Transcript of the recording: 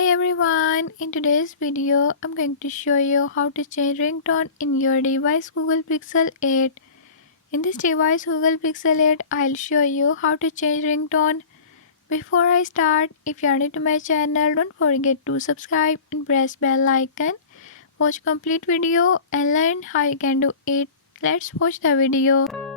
Hi everyone, in today's video I'm going to show you how to change ringtone in your device Google Pixel 8. In this device Google Pixel 8 I'll show you how to change ringtone. Before I start, if you are new to my channel, don't forget to subscribe and press bell icon. Watch complete video and learn how you can do it. Let's watch the video.